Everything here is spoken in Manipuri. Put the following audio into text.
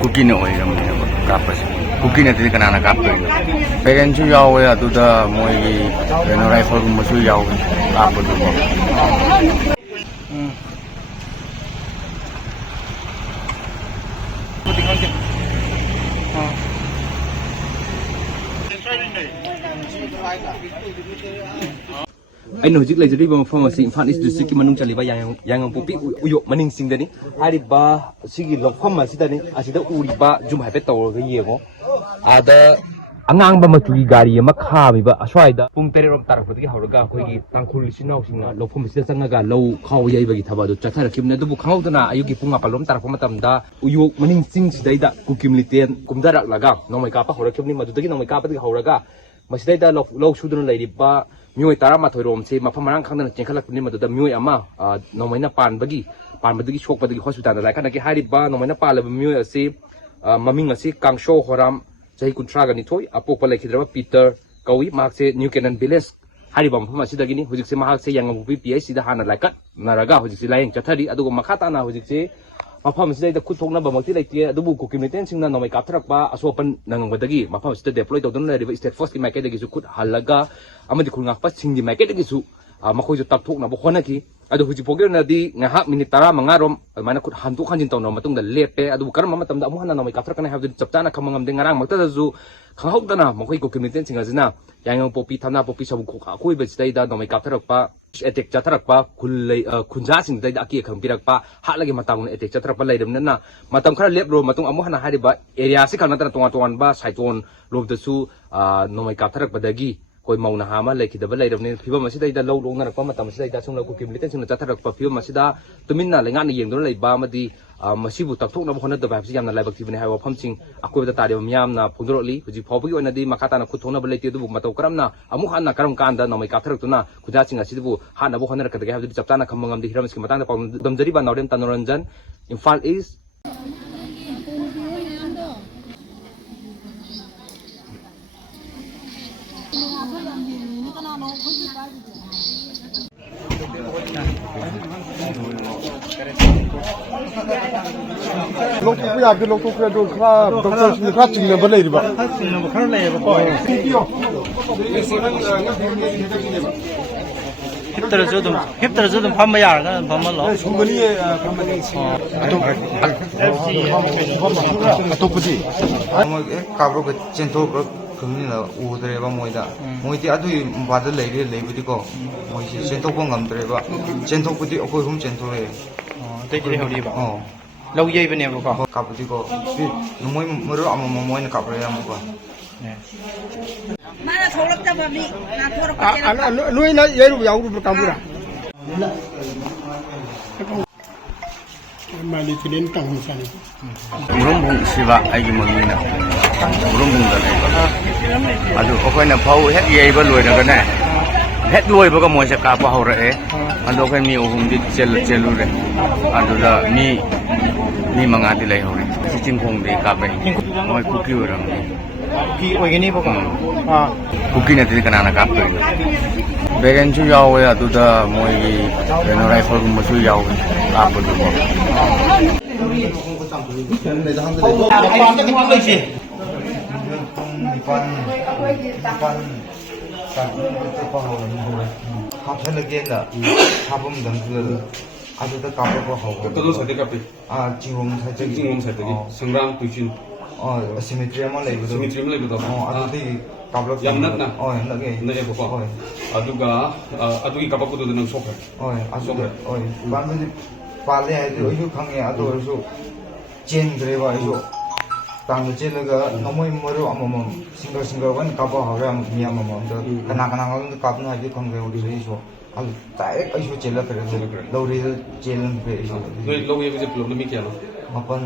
Cookie oil kapas. Cookie na tadi kanana kapto. Pegen chu yaw ya tu da moi no rifle mo chu yaw kapo tu. Anh nói là jadi bang phong si Infant East District manung cali ba yang pupi uyuk maning sing dani hari ba sigi lok phong ma sida ni asida uri ba jum hai pe tawr ga yengo ada angang ba macuri gari ma kha mi ba aswai da pung tere rom tar khodi hawraga khoi gi tangkhul sinau singa lok phong sida changaga lo khaw yai ba gi thaba do chathar kimna du khau dana ayugi pung apal rom tar matam da uyuk maning sing sidai da kukim liten kumdarak laga nomai ka pa hawra kimni madudagi nomai ka pa gi hawraga masidai da lok sudun lai ba mioi tara ma thoirom se mafam marang khang na chengkhalak ni maduda mioi ama nomaina panbagi shokpadagi hospital da laikana ki hari ba nomaina pala mioi ase maming ase kangsho horam jahi kuntra ga ni thoi apokpa laikhidraba Peter kawi mak se New Canaan Village hari ba mafam ase dagini hujik se mahak se yangam PPIC da hana laikat naraga hujik se laing chathari adugo makhata na hujik se mafam se da kuthokna ba makti laite adubu kokimiten singna nomai kapthrak ba asopan nangangbadagi mafam se deploy tawduna river state force ki maike dagi su khut halaga amadi khulngak pa singdi maike dagi su makhoi ju takthokna bo khonaki adu huji pogena di ngahak minit tara mangarom mana khut hantu khanjin tawna matung da lepe adu karam matam da amuhana nomai kapthrak kana habdu chaptana khamangam de ngarang makta ju khanghokdana makhoi kokimiten singazina yang popi thana popi sabu khoi be stai da nomai kapthrak pa etek chatrak pa khulai khunja sing dai aki khangpirak pa halagi matam etek chatrak pa laidam na matam khara lepro matung amuhana hariba area si khana tan tonga ba saiton lobda su nomai kapthrak badagi koi mauna hama laikidaba laidam ne phibam asida da lo long na pa matam asida da sungla ku kimliten sungna chatrak pa phibam asida tuminna lenga ni yengdon leiba madi masibu takthokna bo khona da ba si yamna laibak tibne hawa phamsing akoi da tari myamna phundroli huji phawbi ona di makata na khuthona ba leite du matau karamna amuhana karam kanda nomai kapthrak tuna khuja singa sibu hana bo khona rakadage habdi chaptana khamangam di hirams ki matang da damjari ba nawrem tanoranjan Imphal East Lok tu ya ke lok tu ke do kra doktor ni kra ching ba lai ba ching ba kra lai ba ko hipter jodum pham ya ga pham lo sungani pham ni to pudi kabro ke cento ko kungni na udre ba moida moiti adu badal lei budi ko moi cento ko ngamdre ba cento pudi ko hum cento le te jiri hori ba lau yei bane ba ko kabudi ko moi moro am moi na kabre am ko mana tholak ta ba mi na thor ko lui na yeru yaw ru kambura mali tinen tang sani Burumbung siba aigi mamina. Burumbung da leiba. Adu okoina phau het yei ba loi daga na. Het loi ba ka moi se ka pa hora e. Adu okai mi ohum di chelu re. Adu da mi manga di lai hore. Si chingkhong de ka ba. Moi kuki orang. ki oi gini ba ko Cookie na tadi kanana kapto. Begen chu yaw ya tu da moi no rifle mo chu yaw kapo tu. Kapsan lagi na kapam dangkul ada tu kapal ko hawa Kalau saya kapi, cingom saja cingom saya tadi, sengrang tujuh, simetri ama lagi betul simetri mana betul? ada di kapal Yang nak na, yang lagi nak apa apa? Aduga kapal kudu dengan sok. asuk ban ni pale itu itu kami ada itu jen berapa itu tangga jen lega nomor moro amam single kan kapal hawa mi amam tu kena kalau kapal aja kami udah itu al direct itu jen lah terus lori jen itu Jadi lo yang bisa belum demikian. mapan